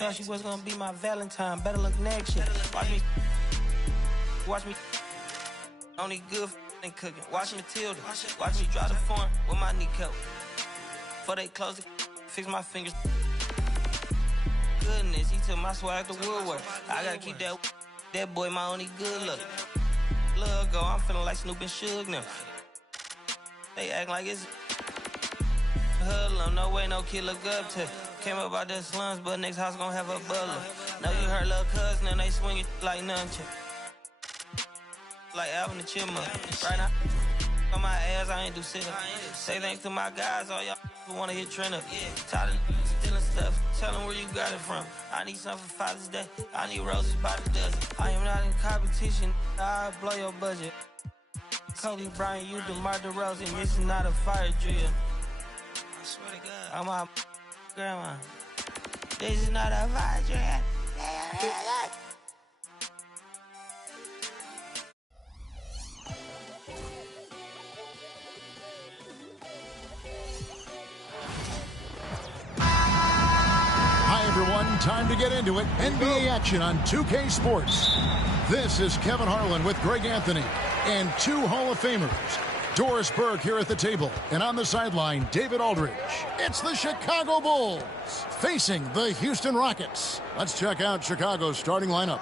thought she was gonna be my Valentine. Better luck next year. Watch me. Only good f***ing cooking. Watch Matilda. Watch me drop the form with my kneecap. Before they close it, fix my fingers. Goodness, he took my swag to Woodward. I gotta keep that boy my only good look. Look, go, I'm feeling like Snoop and Suge now. They act like it's hoodlum, no way, no kid look up to. Came up out the slums, but next house gon' have a butler. Know you heard little cousin and they swing it like nunchuck. Like Alvin the Chipmunk. Right now, on my ass, I ain't do sit-up. Say thanks to my guys, all y'all who wanna hit trend up. Tired of stealing stuff, tell them where you got it from. I need something for Father's Day, I need roses by the dozen. I am not in competition, I'll blow your budget. Kobe Bryant, you DeMar DeRozan, this is not a fire drill. I swear to God, I'm my grandma. This is not a fire drill. Everyone, time to get into it. NBA action on 2K Sports. This is Kevin Harlan with Greg Anthony and two Hall of Famers. Doris Burke here at the table, and on the sideline, David Aldridge. It's the Chicago Bulls facing the Houston Rockets. Let's check out Chicago's starting lineup.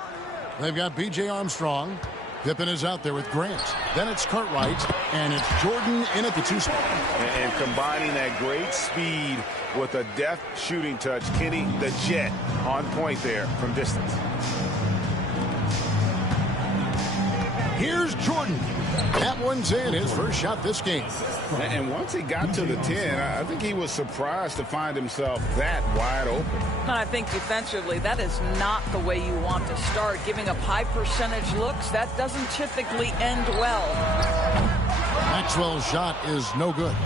They've got B.J. Armstrong. Pippen is out there with Grant. Then it's Cartwright, and it's Jordan in at the 2 spot. And combining that great speed with a deft shooting touch, Kenny the Jet on point there from distance. Here's Jordan. That one's in, his first shot this game. And once he got to the 10, I think he was surprised to find himself that wide open. And I think defensively, that is not the way you want to start. Giving up high percentage looks, that doesn't typically end well. Maxwell's shot is no good.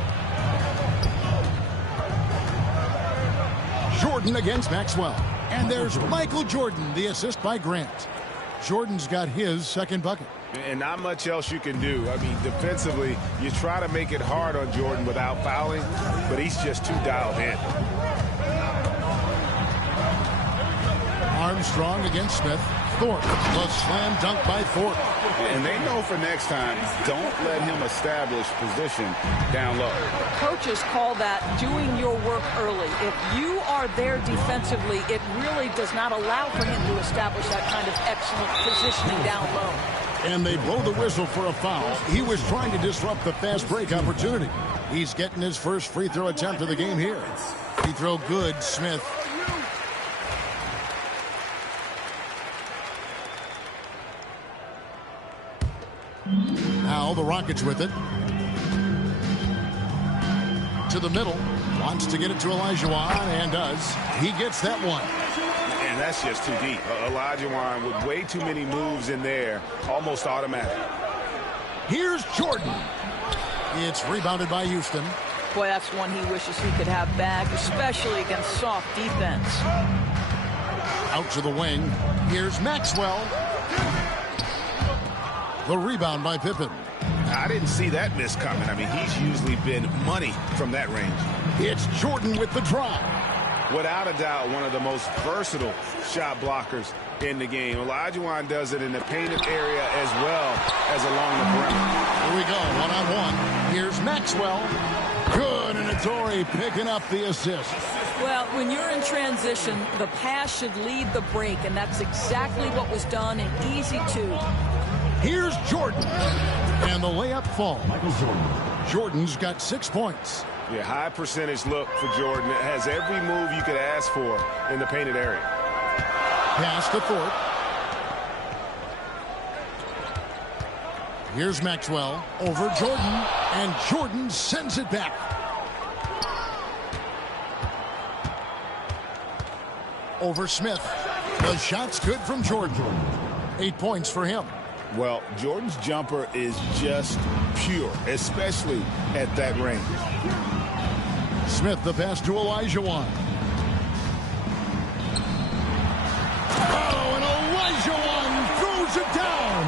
Jordan against Maxwell. And there's Michael Jordan, the assist by Grant. Jordan's got his second bucket. And not much else you can do. I mean, defensively, you try to make it hard on Jordan without fouling, but he's just too dialed in. Armstrong against Smith. Thorpe. The slam dunk by Thorpe. And they know for next time, don't let him establish position down low. Coaches call that doing your work early. If you are there defensively, it really does not allow for him to establish that kind of excellent positioning down low. And they blow the whistle for a foul. He was trying to disrupt the fast break opportunity. He's getting his first free throw attempt of the game here. Free throw good, Smith. Now the Rockets with it. To the middle. Wants to get it to Olajuwon, and does. He gets that one. And that's just too deep. Olajuwon with way too many moves in there. Almost automatic. Here's Jordan. It's rebounded by Houston. Boy, that's one he wishes he could have back, especially against soft defense. Out to the wing. Here's Maxwell. The rebound by Pippen. I didn't see that miss coming. I mean, he's usually been money from that range. It's Jordan with the drive. Without a doubt, one of the most versatile shot blockers in the game. Olajuwon does it in the painted area as well as along the perimeter. Here we go, one-on-one. Here's Maxwell. Good, and it's Torrey picking up the assist. Well, when you're in transition, the pass should lead the break, and that's exactly what was done in easy two. Here's Jordan. And the layup falls. Jordan's got 6 points. Yeah, high percentage look for Jordan. It has every move you could ask for in the painted area. Pass to Thorpe. Here's Maxwell over Jordan, and Jordan sends it back. Over Smith. The shot's good from Jordan. 8 points for him. Well, Jordan's jumper is just pure, especially at that range. Smith, the pass to Olajuwon. Oh, and Olajuwon throws it down.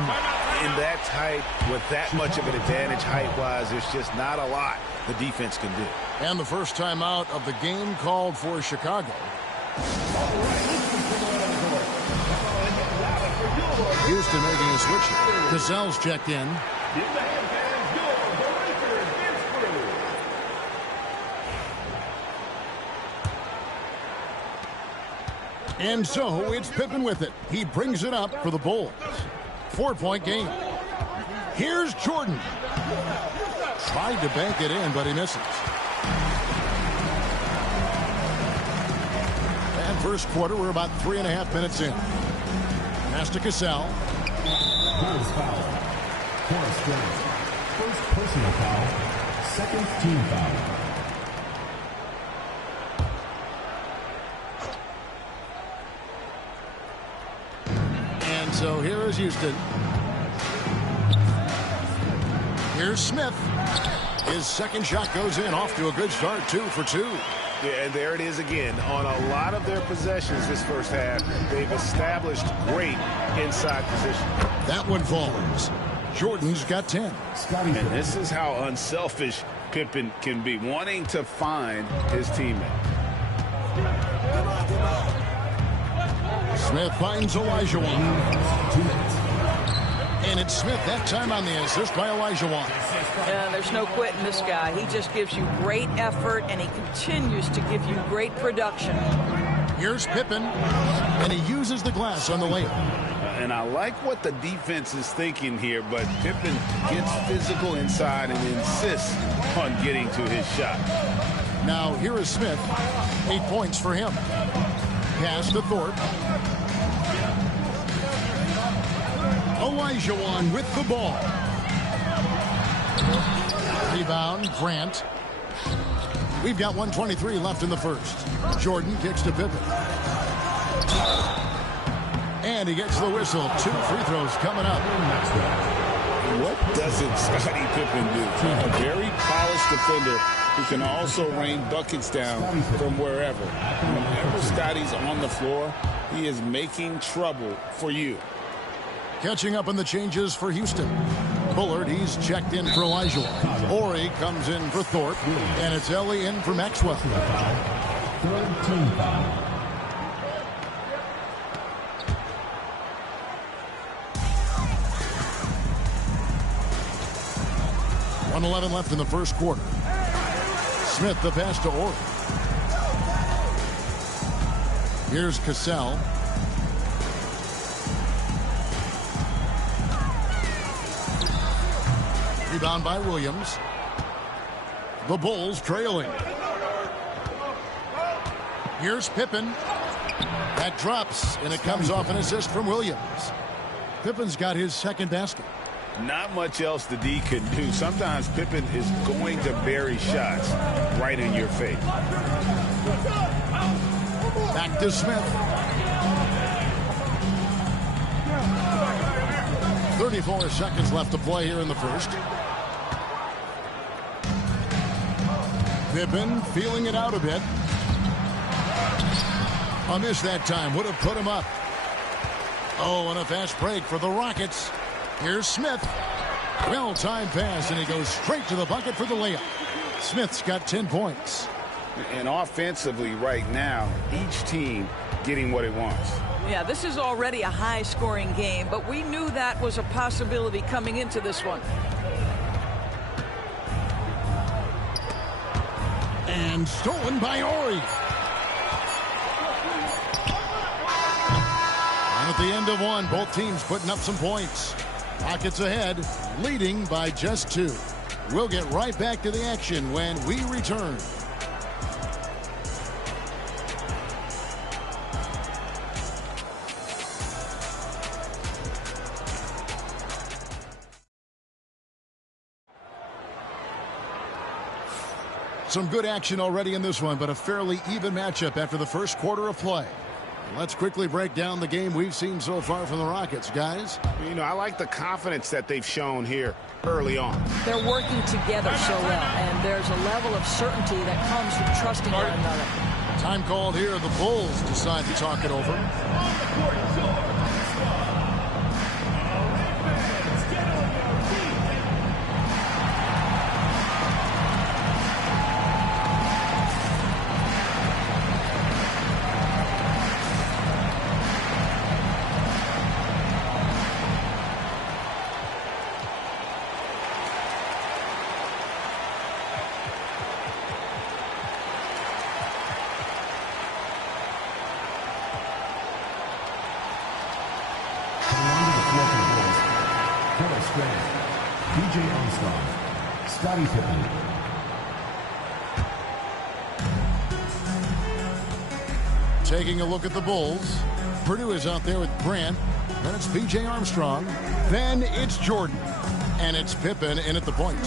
In that tight, with that much of an advantage height-wise, there's just not a lot the defense can do. And the first timeout of the game called for Chicago. All right. Houston making a switch. Cassell's checked in. And so it's Pippen with it. He brings it up for the Bulls. 4-point game. Here's Jordan. Tried to bank it in, but he misses. And first quarter, we're about 3.5 minutes in. Pass to Cassell. Bulls foul. Horace Grant. First personal foul. Second team foul. And so here is Houston. Here's Smith. His second shot goes in, off to a good start, 2 for 2. Yeah, and there it is again. On a lot of their possessions this first half, they've established great inside position. That one falls. Jordan's got 10. And this is how unselfish Pippen can be, wanting to find his teammate. Smith finds Olajuwon. And it's Smith that time on the assist by Olajuwon. There's no quitting this guy. He just gives you great effort, and he continues to give you great production. Here's Pippen, and he uses the glass on the layup. And I like what the defense is thinking here, but Pippen gets physical inside and insists on getting to his shot. Now here is Smith. 8 points for him. Pass to Thorpe. Olajuwon with the ball. Rebound, Grant. We've got 1:23 left in the first. Jordan kicks to Pippen. And he gets the whistle. 2 free throws coming up. What doesn't Scottie Pippen do? A very polished defender who can also rain buckets down from wherever. Whenever Scottie's on the floor, he is making trouble for you. Catching up on the changes for Houston. Bullard, he's checked in for Olajuwon. Horry comes in for Thorpe. And it's Ellie in for Maxwell. Third team foul. .111 left in the first quarter. Smith the pass to Horry. Here's Cassell. Rebound by Williams. The Bulls trailing. Here's Pippen. That drops, and it comes off an assist from Williams. Pippen's got his second basket. Not much else the D can do. Sometimes Pippen is going to bury shots right in your face. Back to Smith. 34 seconds left to play here in the first. Pippen feeling it out a bit. A miss that time. Would have put him up. Oh, and a fast break for the Rockets. Here's Smith. Well-timed pass, and he goes straight to the bucket for the layup. Smith's got 10 points. And offensively right now, each team getting what it wants. Yeah, this is already a high-scoring game, but we knew that was a possibility coming into this one. And stolen by Horry. And at the end of one, both teams putting up some points. Rockets ahead, leading by just 2. We'll get right back to the action when we return. Some good action already in this one, but a fairly even matchup after the first quarter of play. Let's quickly break down the game we've seen so far from the Rockets, guys. You know, I like the confidence that they've shown here early on. They're working together so well, and there's a level of certainty that comes from trusting one another. Time called here. The Bulls decide to talk it over. Grant, P.J. Armstrong, Scottie Pippen. Taking a look at the Bulls. Purdue is out there with Grant. Then it's P.J. Armstrong. Then it's Jordan. And it's Pippen in at the point.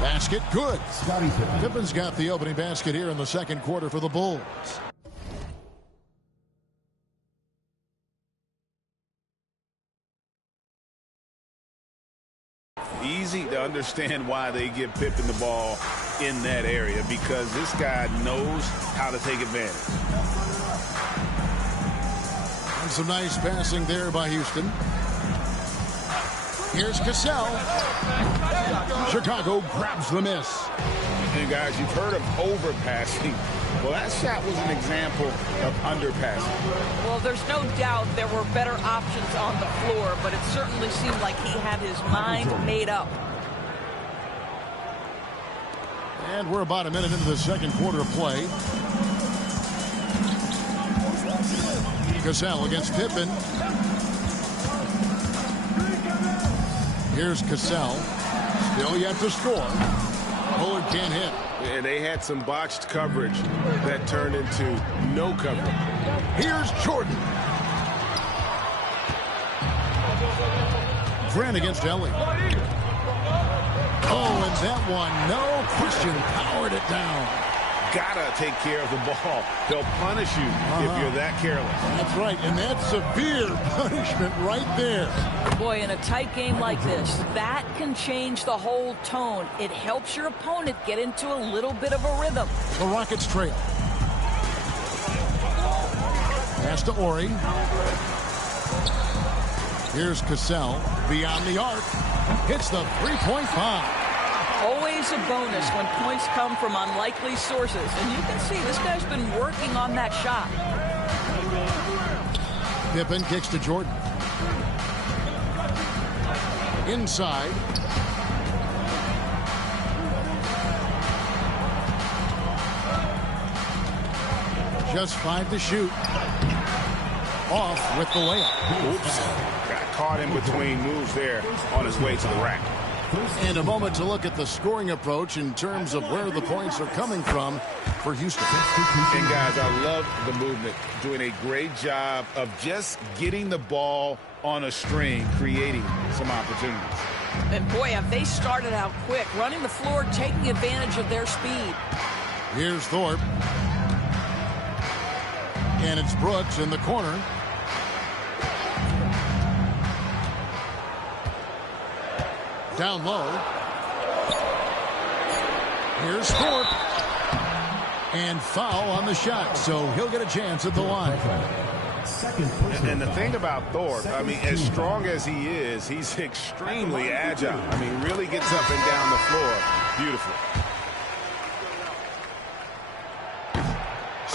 Basket good. Scottie Pippen. Pippen's got the opening basket here in the second quarter for the Bulls. Easy to understand why they give Pippen the ball in that area, because this guy knows how to take advantage. And some nice passing there by Houston. Here's Cassell. Chicago grabs the miss. And guys, you've heard of overpassing. Well, that shot was an example of underpassing. Well, there's no doubt there were better options on the floor, but it certainly seemed like he had his mind made up. And we're about a minute into the second quarter of play. Cassell against Pippen. Here's Cassell. Still yet to score. Bullard can't hit. And they had some botched coverage that turned into no coverage. Here's Jordan. Grant against Ellie. Oh, and that one, no question, powered it down. Gotta take care of the ball. They'll punish you if you're that careless. That's right, and that's severe punishment right there. Boy, in a tight game like this, that can change the whole tone. It helps your opponent get into a little bit of a rhythm. The Rockets trail. Pass to Ori. Here's Cassell beyond the arc. Hits the three-point bomb. Always a bonus when points come from unlikely sources. And you can see this guy's been working on that shot. Pippen kicks to Jordan. Inside. Just 5 to shoot. Off with the layup. Oops. Got caught in between moves there on his way to the rack. And a moment to look at the scoring approach in terms of where the points are coming from for Houston. And guys, I love the movement. Doing a great job of just getting the ball on a string, creating some opportunities. And boy, have they started out quick, running the floor, taking advantage of their speed. Here's Thorpe. And it's Brooks in the corner. Down low. Here's Thorpe. And foul on the shot, so he'll get a chance at the line. And the thing about Thorpe, I mean, as strong as he is, he's extremely agile. I mean, really gets up and down the floor beautifully.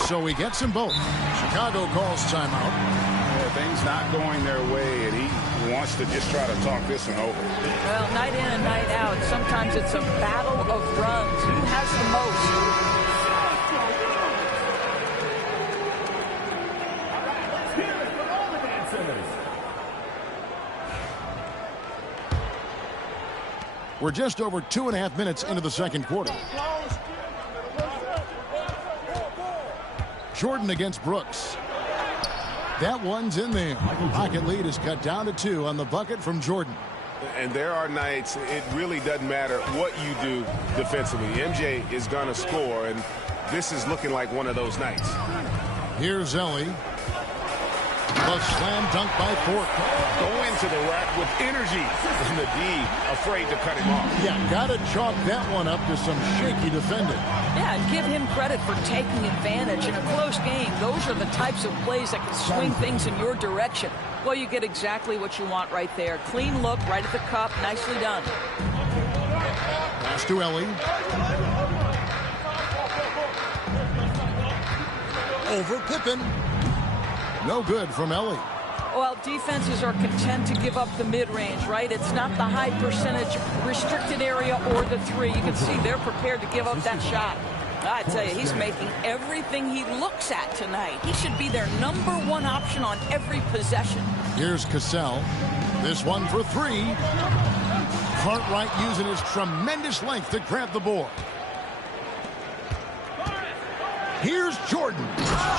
So he gets them both. Chicago calls timeout. Yeah, things not going their way, and he wants to just try to talk this one over. Well, night in and night out, sometimes it's a battle of runs. Who has the most? We're just over 2.5 minutes into the second quarter. Jordan against Brooks. That one's in there. Pocket lead is cut down to 2 on the bucket from Jordan. And there are nights it really doesn't matter what you do defensively. MJ is going to score, and this is looking like one of those nights. Here's Ellie. The slam dunk by Thorpe. Go into the rack with energy. And the D afraid to cut him off. Yeah, got to chalk that one up to some shaky defending. Yeah, and give him credit for taking advantage. In a close game, those are the types of plays that can swing things in your direction. Well, you get exactly what you want right there. Clean look, right at the cup. Nicely done. Pass to Ellie. Over Pippen. No good from Ellie. Well, defenses are content to give up the mid-range, right? It's not the high percentage restricted area or the 3. You can see they're prepared to give up that shot. I tell you, he's making everything he looks at tonight. He should be their #1 option on every possession. Here's Cassell. This one for three. Cartwright using his tremendous length to grab the board. Here's Jordan.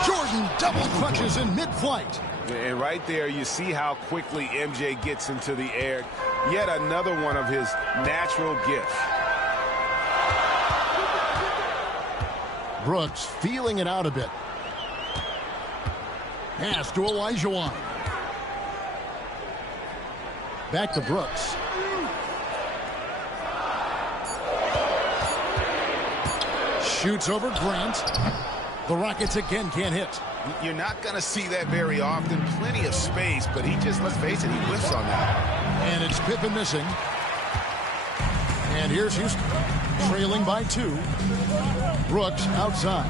Jordan double clutches in mid-flight. And right there, you see how quickly MJ gets into the air. Yet another one of his natural gifts. Brooks feeling it out a bit. Pass to Olajuwon. Back to Brooks. Shoots over Grant. The Rockets again can't hit. You're not going to see that very often. Plenty of space, but he just, let's face it, he whiffs on that. And it's Pippen missing. And here's Houston, trailing by 2. Brooks outside.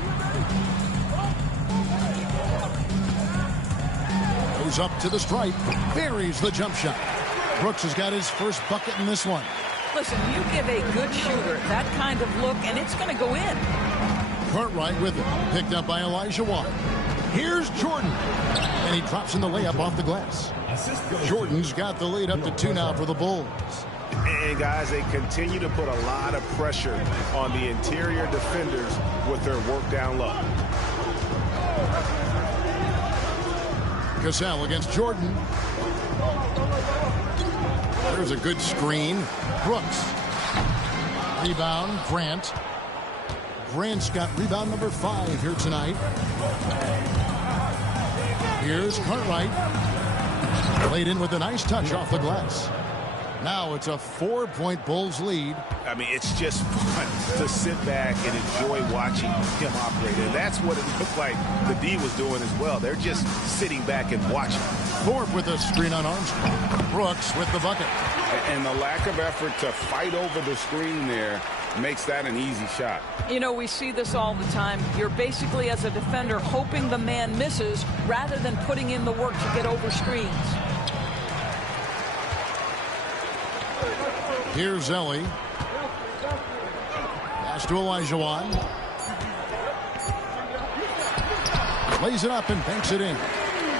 Goes up to the stripe. Buries the jump shot. Brooks has got his first bucket in this one. Listen, you give a good shooter that kind of look, and it's going to go in. Cartwright with it. Picked up by Olajuwon. Here's Jordan. And he drops in the layup off the glass. Jordan's got the lead up to 2 now for the Bulls. And guys, they continue to put a lot of pressure on the interior defenders with their work down low. Cassell against Jordan. There's a good screen. Brooks. Rebound, Grant. Grant's got rebound number 5 here tonight. Here's Cartwright. Played in with a nice touch off the glass. Now it's a 4-point Bulls lead. I mean, it's just fun to sit back and enjoy watching him operate. And that's what it looked like the D was doing as well. They're just sitting back and watching. Thorpe with a screen on Armstrong. Brooks with the bucket. And the lack of effort to fight over the screen there makes that an easy shot. You know, we see this all the time. You're basically, as a defender, hoping the man misses rather than putting in the work to get over screens. Here's Zelly. Pass to Olajuwon. Lays it up and banks it in.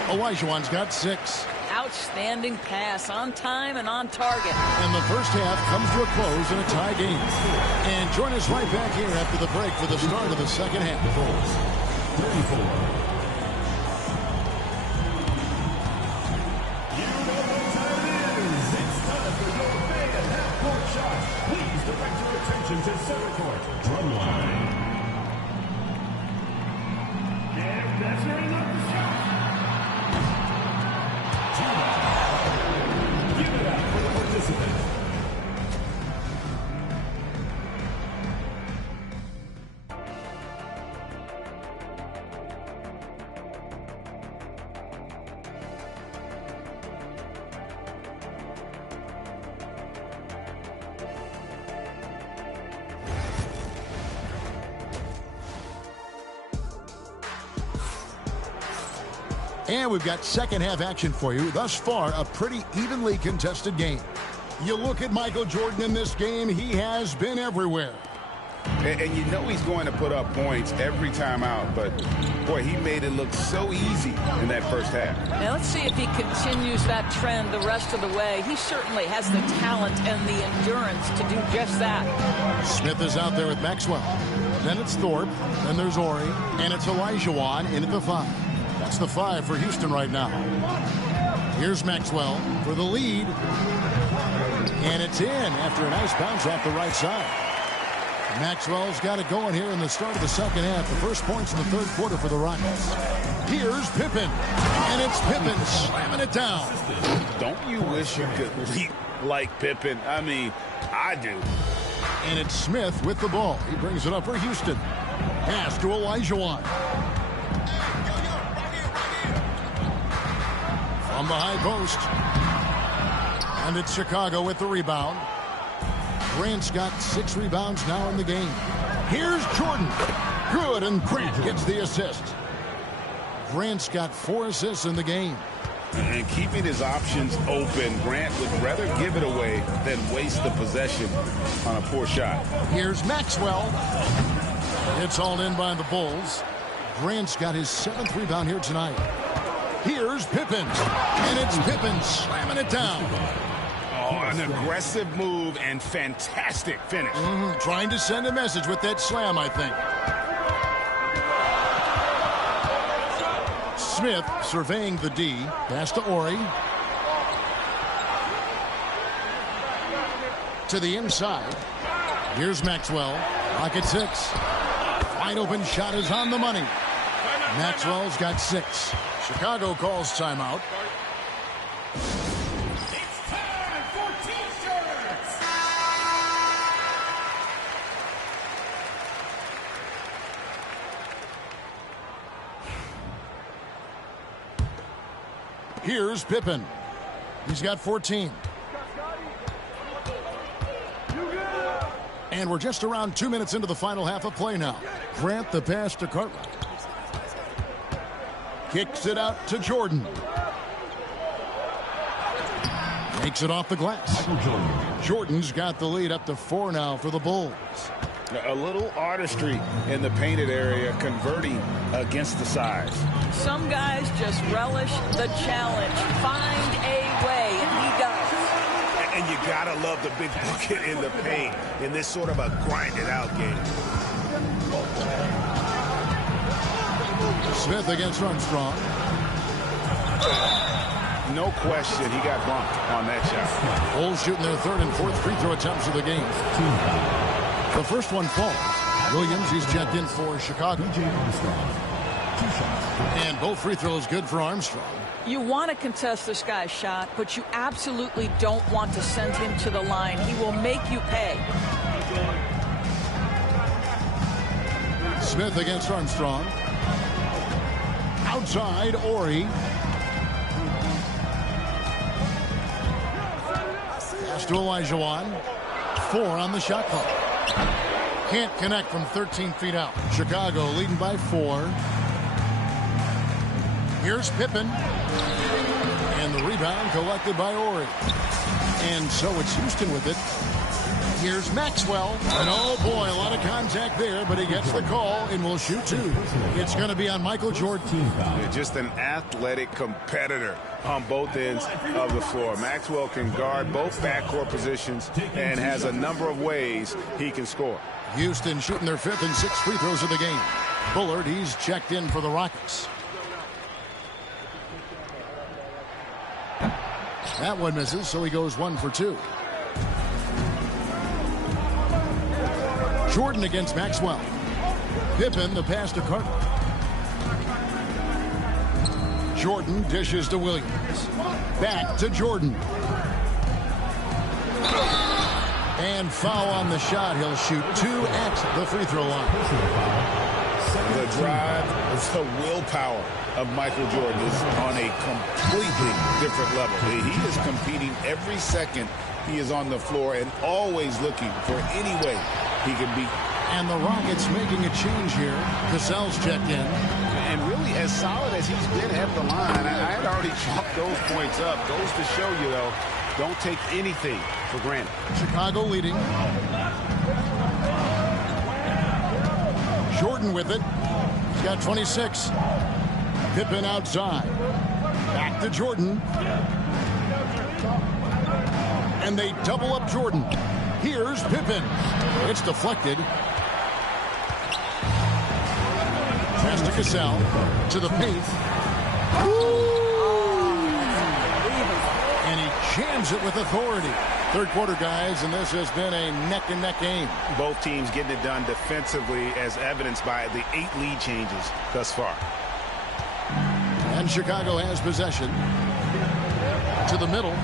Olajuwon's got 6. Outstanding pass, on time and on target. And the first half comes to a close in a tie game. And join us right back here after the break for the start of the second half. 34. To center court, Drumline. And that's very up the shot. Give it up for the participant. And we've got second half action for you. Thus far, a pretty evenly contested game. You look at Michael Jordan in this game, he has been everywhere. And you know he's going to put up points every time out, but boy, he made it look so easy in that first half. Now let's see if he continues that trend the rest of the way. He certainly has the talent and the endurance to do just that. Smith is out there with Maxwell. Then it's Thorpe. Then there's Ori. And it's Olajuwon in at the 5. That's the 5 for Houston right now. Here's Maxwell for the lead. And it's in after a nice bounce off the right side. Maxwell's got it going here in the start of the second half. The first points in the third quarter for the Rockets. Here's Pippen. And it's Pippen slamming it down. Don't you wish you could leap like Pippen? I mean, I do. And it's Smith with the ball. He brings it up for Houston. Pass to Olajuwon. From the high post. And it's Chicago with the rebound. Grant's got 6 rebounds now in the game. Here's Jordan. Good, and Grant gets the assist. Grant's got 4 assists in the game. And keeping his options open, Grant would rather give it away than waste the possession on a poor shot. Here's Maxwell. It's hauled in by the Bulls. Grant's got his 7th rebound here tonight. Here's Pippins. And it's Pippins slamming it down. Oh, an aggressive move and fantastic finish. Trying to send a message with that slam, I think. Smith surveying the D. Pass to Ori. To the inside. Here's Maxwell. Rocket 6. Wide open shot is on the money. Maxwell's got 6. Chicago calls timeout. It's time for T-shirts. Here's Pippen. He's got 14. And we're just around 2 minutes into the final half of play now. Grant the pass to Cartwright. Kicks it out to Jordan. Makes it off the glass. Jordan's got the lead up to 4 now for the Bulls. A little artistry in the painted area, converting against the size. Some guys just relish the challenge. Find a way, and he does. And you gotta love the big bucket in the paint in this sort of a grinded-out game. Smith against Armstrong. No question, he got bumped on that shot. Bulls shooting their 3rd and 4th free throw attempts of the game. The first one falls. Williams, he's checked in for Chicago. And both free throws good for Armstrong. You want to contest this guy's shot, but you absolutely don't want to send him to the line. He will make you pay. Smith against Armstrong. Outside, Ori. Pass to Olajuwon. 4 on the shot clock. Can't connect from 13 feet out. Chicago leading by 4. Here's Pippen. And the rebound collected by Ori. And so it's Houston with it. Here's Maxwell. And oh boy, a lot of contact there, but he gets the call and will shoot 2. It's going to be on Michael Jordan. Just an athletic competitor on both ends of the floor. Maxwell can guard both backcourt positions and has a number of ways he can score. Houston shooting their 5th and 6th free throws of the game. Bullard, he's checked in for the Rockets. That one misses, so he goes 1 for 2. Jordan against Maxwell. Pippen, the pass to Carter. Jordan dishes to Williams. Back to Jordan. And foul on the shot. He'll shoot 2 at the free throw line. The drive, the willpower of Michael Jordan is on a completely different level. He is competing every second he is on the floor and always looking for any way he can beat. And the Rockets making a change here. Cassell's checked in. And really, as solid as he's been at the line, I had already chalked those points up. Goes to show you, though, don't take anything for granted. Chicago leading. Jordan with it. He's got 26. Pippen outside. Back to Jordan. And they double up Jordan. Here's Pippen. It's deflected. Pass to Cassell. To the paint. And he jams it with authority. Third quarter, guys, and this has been a neck-and-neck game. Both teams getting it done defensively, as evidenced by the 8 lead changes thus far. And Chicago has possession. To the middle.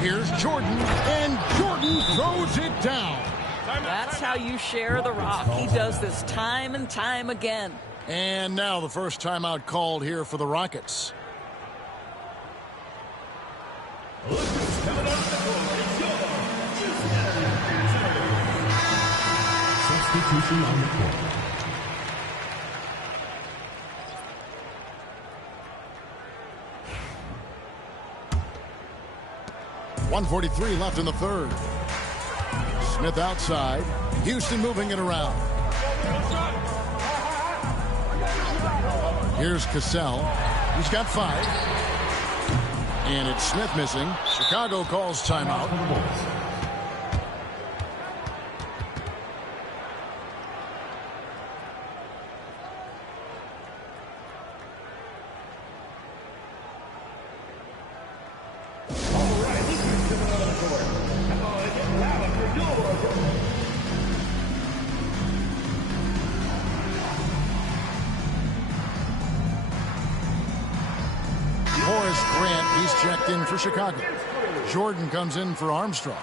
Here's Jordan. And Jordan throws it down. That's how you share the rock. He does this time and time again. And now the first timeout called here for the Rockets. Substitution on the court. .143 left in the third. Smith outside. Houston moving it around. Here's Cassell. He's got 5. And it's Smith missing. Chicago calls timeout. Horace Grant, he's checked in for Chicago. Jordan comes in for Armstrong.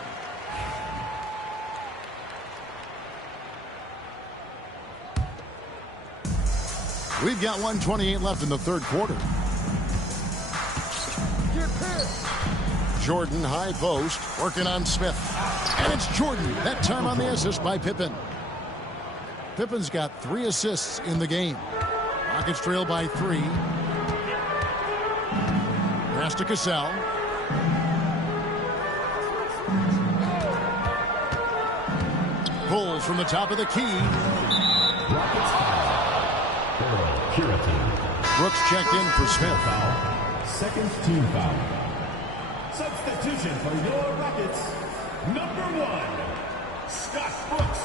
We've got 1:28 left in the third quarter. Jordan, high post, working on Smith. And it's Jordan, that time on the assist by Pippen. Pippen's got 3 assists in the game. Rockets trail by 3. Pass to Cassell. Pulls from the top of the key. Brooks checked in for Smith. Second team foul. Substitution for your Rockets. Number 1, Scott Brooks.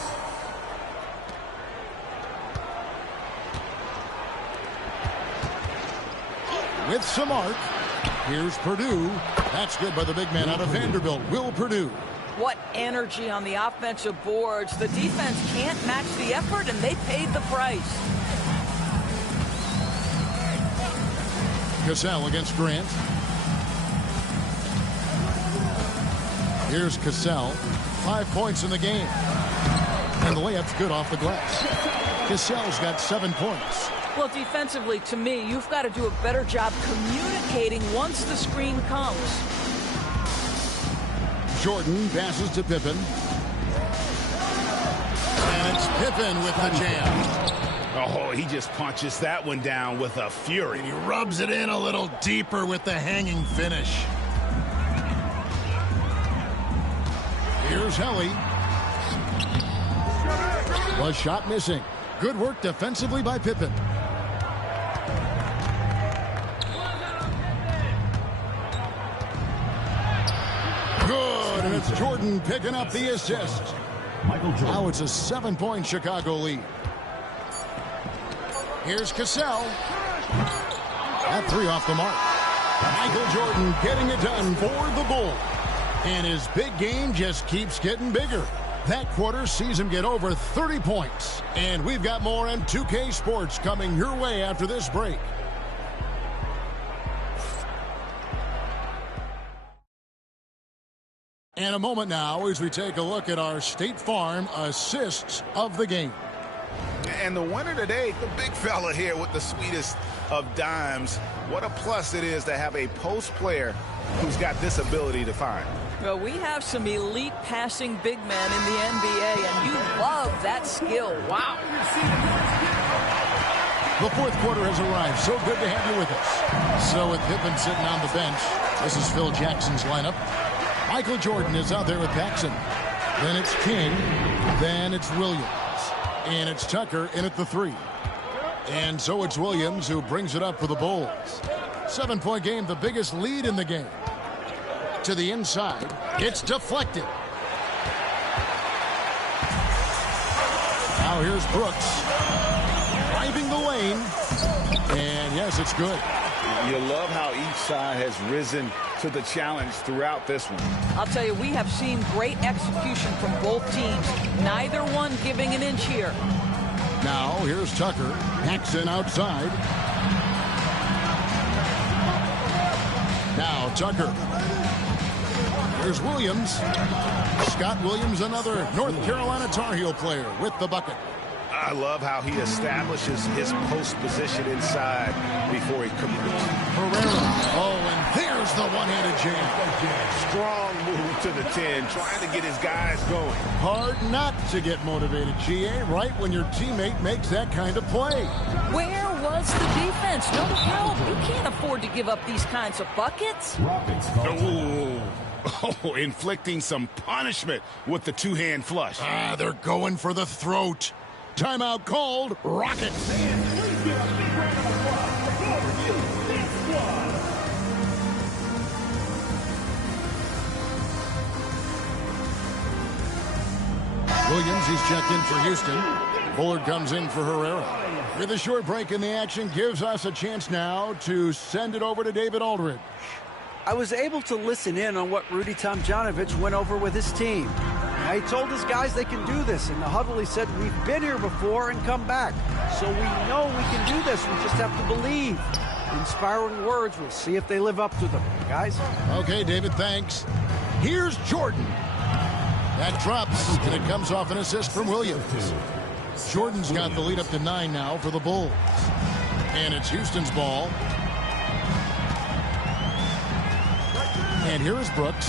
With some arc. Here's Purdue. That's good by the big man out of Vanderbilt, Will Purdue. What energy on the offensive boards. The defense can't match the effort, and they paid the price. Cassell against Grant. Here's Cassell. 5 points in the game. And the layup's good off the glass. Cassell's got 7 points. Well, defensively, to me, you've got to do a better job communicating once the screen comes. Jordan passes to Pippen. And it's Pippen with the jam. Oh, he just punches that one down with a fury. And he rubs it in a little deeper with the hanging finish. Here's Helly. Was shot missing. Good work defensively by Pippen. Good, and it's Jordan picking up the assist. Michael Jordan. Now it's a 7-point Chicago lead. Here's Cassell. That 3 off the mark. Michael Jordan getting it done for the Bulls. And his big game just keeps getting bigger. That quarter sees him get over 30 points. And we've got more on 2K Sports coming your way after this break. And a moment now as we take a look at our State Farm assists of the game. And the winner today, the big fella here with the sweetest of dimes. What a plus it is to have a post player who's got this ability to find. Well, we have some elite passing big men in the NBA, and you love that skill. Wow. The fourth quarter has arrived. So good to have you with us. So with Pippen sitting on the bench, this is Phil Jackson's lineup. Michael Jordan is out there with Paxson. Then it's King. Then it's Williams. And it's Tucker in at the 3. And so it's Williams who brings it up for the Bulls. 7-point game, the biggest lead in the game. To the inside. It's deflected. Now here's Brooks. Driving the lane. And yes, it's good. You love how each side has risen to the challenge throughout this one. I'll tell you, we have seen great execution from both teams. Neither one giving an inch here. Now here's Tucker. Paxson outside. Now Tucker. Here's Williams. Scott Williams, another North Carolina Tar Heel player with the bucket. I love how he establishes his post position inside before he converts. Herrera. Oh, and there's the one-handed jam. Strong move to the 10, trying to get his guys going. Hard not to get motivated, GA, right when your teammate makes that kind of play. Where was the defense? No help. You can't afford to give up these kinds of buckets. Rockets call Ooh. Oh, inflicting some punishment with the two-hand flush. Ah, they're going for the throat. Timeout called. Rockets. Please give a big round of applause Williams, he's checked in for Houston. Bullard comes in for Herrera. With a short break in the action, gives us a chance now to send it over to David Aldridge. I was able to listen in on what Rudy Tomjanovich went over with his team. Now, he told his guys they can do this. In the huddle, he said, we've been here before and come back. So we know we can do this. We just have to believe. Inspiring words. We'll see if they live up to them. Guys? Okay, David, thanks. Here's Jordan. That drops, and it comes off an assist from Williams. Jordan's got the lead up to 9 now for the Bulls. And it's Houston's ball. And here is Brooks.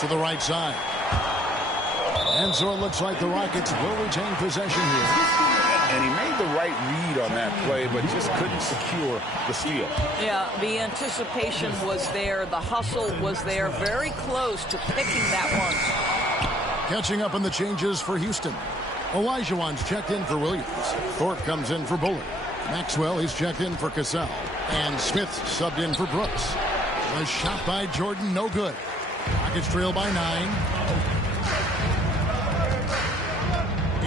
To the right side. And so it looks like the Rockets will retain possession here. And he made the right read on that play, but just couldn't secure the steal. Yeah, the anticipation was there. The hustle was there. Very close to picking that one. Catching up on the changes for Houston. Olajuwon's checked in for Williams. Thorpe comes in for Bullard. Maxwell, he's checked in for Cassell. And Smith subbed in for Brooks. A shot by Jordan, no good. Rockets trail by 9.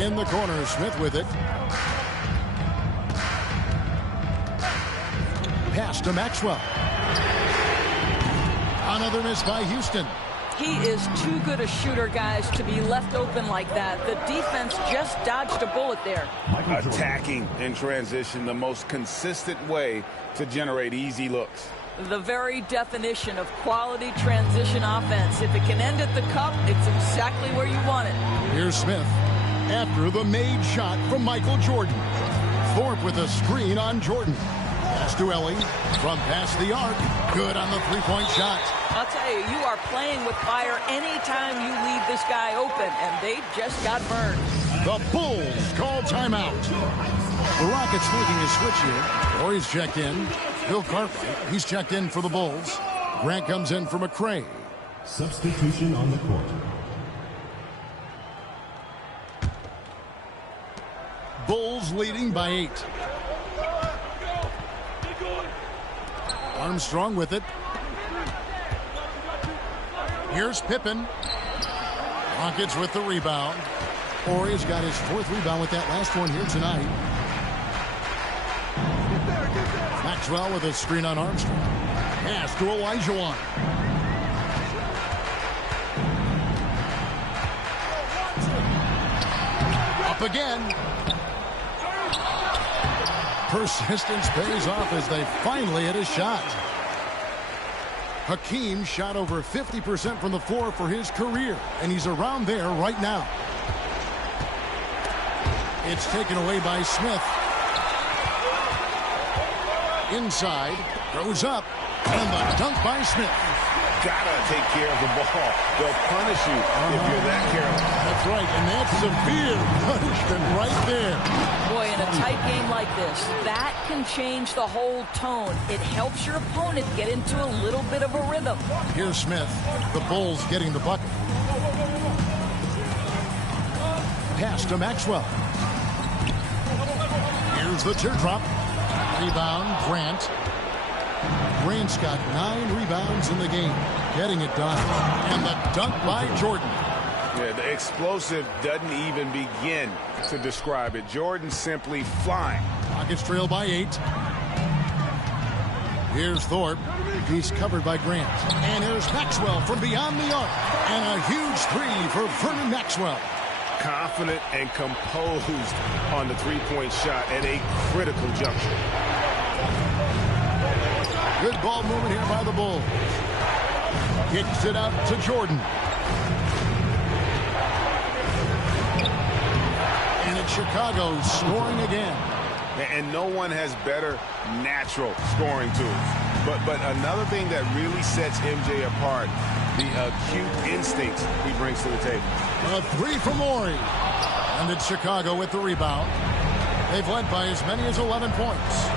In the corner, Smith with it. Pass to Maxwell. Another miss by Houston. He is too good a shooter, guys, to be left open like that. The defense just dodged a bullet there. Attacking in transition, the most consistent way to generate easy looks. The very definition of quality transition offense. If it can end at the cup, it's exactly where you want it. Here's Smith after the made shot from Michael Jordan. Thorpe with a screen on Jordan. Pass to Ellie from past the arc. Good on the three-point shot. I'll tell you, you are playing with fire anytime you leave this guy open, and they just got burned. The Bulls call timeout. The Rockets making a switch here. Corey's checked in. Bill Cartwright, he's checked in for the Bulls. Grant comes in for McRae. Substitution on the court. Bulls leading by 8. Armstrong with it. Here's Pippen. Rockets with the rebound. Horry's got his 4th rebound with that last one here tonight. Maxwell with a screen on Armstrong. Pass to Olajuwon. Up again. Persistence pays off as they finally hit a shot. Hakeem shot over 50% from the floor for his career, and he's around there right now. It's taken away by Smith. Inside, goes up, and the dunk by Smith. Gotta take care of the ball. They'll punish you if you're that careless. That's right, and that's severe punishment right there. Boy, in a tight game like this, that can change the whole tone. It helps your opponent get into a little bit of a rhythm. Here's Smith. The Bulls getting the bucket. Pass to Maxwell. Here's the teardrop. Rebound, Grant. Grant's got 9 rebounds in the game. Getting it done. And the dunk by Jordan. Yeah, the explosive doesn't even begin to describe it. Jordan simply flying. Rockets trail by 8. Here's Thorpe. He's covered by Grant. And here's Maxwell from beyond the arc. And a huge 3 for Vernon Maxwell. Confident and composed on the three-point shot at a critical juncture. Good ball movement here by the Bulls. Kicks it out to Jordan. And it's Chicago scoring again. And no one has better natural scoring tools. But another thing that really sets MJ apart, the acute instincts he brings to the table. A 3 from Morey. And it's Chicago with the rebound. They've led by as many as 11 points.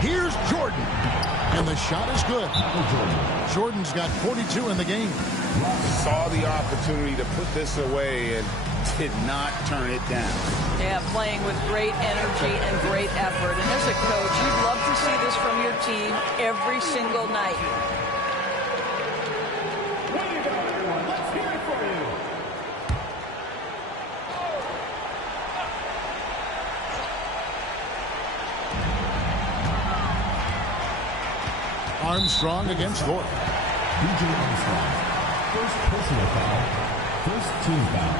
Here's Jordan. And the shot is good. Jordan's got 42 in the game. Saw the opportunity to put this away and did not turn it down. Yeah, playing with great energy and great effort. And as a coach, you'd love to see this from your team every single night. Let's hear it for you. Armstrong against Thorpe. B.J. Armstrong. First personal foul. First team foul.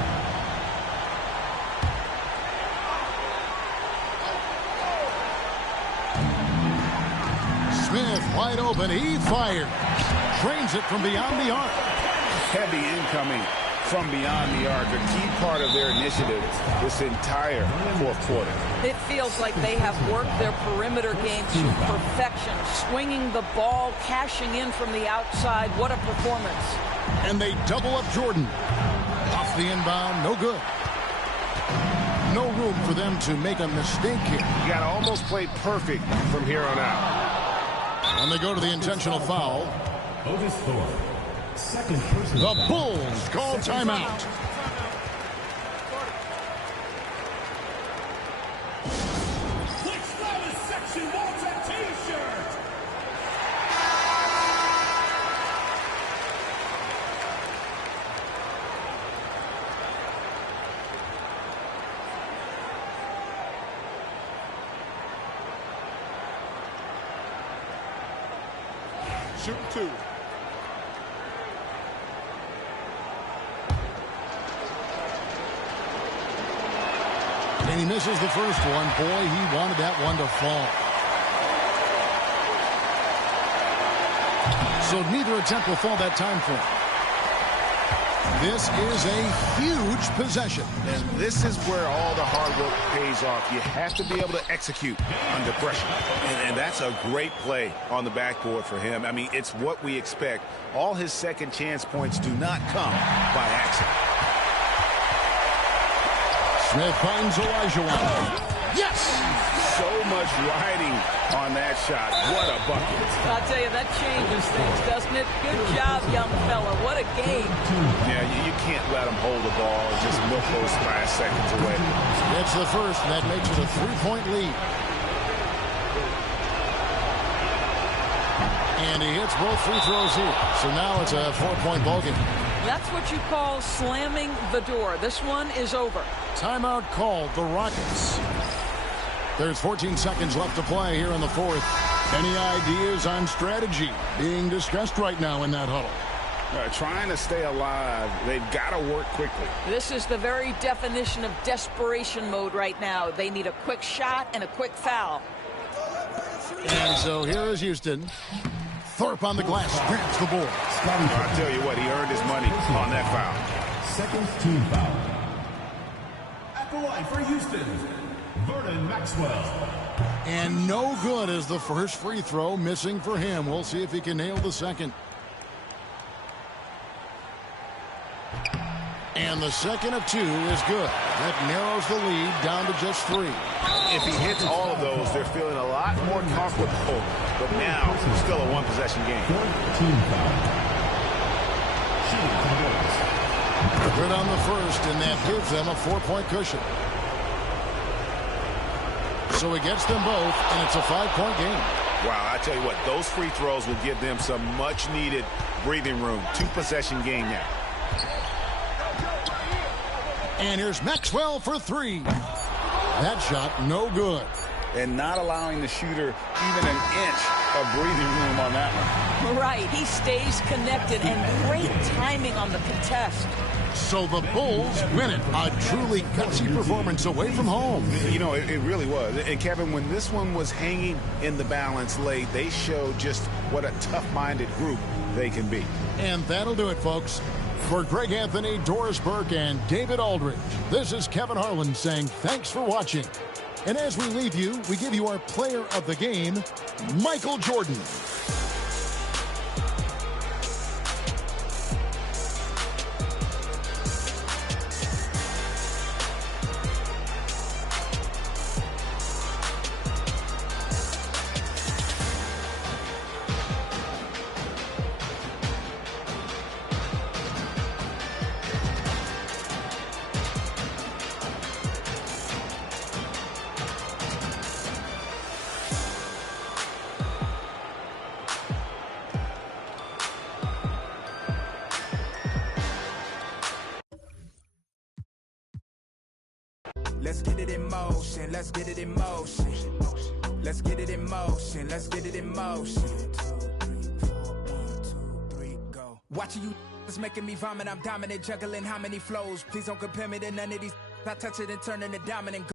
Smith wide open. He fires. Trains it from beyond the arc. Heavy incoming from beyond the arc. A key part of their initiative this entire fourth quarter. It feels like they have worked their perimeter game to perfection. Swinging the ball, cashing in from the outside. What a performance. And they double up Jordan. Off the inbound, no good. No room for them to make a mistake here. You got to almost play perfect from here on out. And they go to the intentional foul. Otis Thorpe. Second personal The Bulls call timeout. Which Flawless section wants a t-shirt? Shoot two. And he misses the first one. Boy, he wanted that one to fall. So neither attempt will fall that time for him. This is a huge possession. And this is where all the hard work pays off. You have to be able to execute under pressure. And that's a great play on the backboard for him. I mean, it's what we expect. All his second chance points do not come by accident. Smith finds Olajuwon. Yes! So much riding on that shot. What a bucket. I'll tell you, that changes things, doesn't it? Good job, young fella. What a game. Yeah, you can't let him hold the ball and just milk those last seconds away. It's the first, and that makes it a 3-point lead. And he hits both free throws here. So now it's a 4-point ball game. That's what you call slamming the door. This one is over. Timeout called, the Rockets. There's 14 seconds left to play here in the fourth. Any ideas on strategy being discussed right now in that huddle? Trying to stay alive. They've got to work quickly. This is the very definition of desperation mode right now. They need a quick shot and a quick foul. And so here is Houston. Thorpe on the glass, grabs the board. I'll tell you what, he earned his money on that foul. Second team foul. At the line for Houston, Vernon Maxwell. And no good as the first free throw missing for him. We'll see if he can nail the second. And the second of two is good. That narrows the lead down to just 3. If he hits all of those, they're feeling a lot more comfortable. But now, still a one-possession game. Fourth team foul. Shooting for the Bulls. Good on the first, and that gives them a 4-point cushion. So he gets them both, and it's a 5-point game. Wow, I tell you what, those free throws will give them some much-needed breathing room. 2-possession game now. And here's Maxwell for 3. That shot, no good. And not allowing the shooter even an inch of breathing room on that one. Right, he stays connected, and great timing on the contest. So the Bulls win it. A truly gutsy performance away from home. You know, it really was. And Kevin, when this one was hanging in the balance late, they showed just what a tough-minded group they can be. And that'll do it, folks. For Greg Anthony, Doris Burke, and David Aldridge, this is Kevin Harlan saying thanks for watching. And as we leave you, we give you our player of the game, Michael Jordan. Let's get it in motion, let's get it in motion. Let's get it in motion, let's get it in motion. 2, 3, 4, 1, 2, 3, go. Watching you it's making me vomit, I'm dominant, juggling how many flows. Please don't compare me to none of these. I touch it and turn into dominant.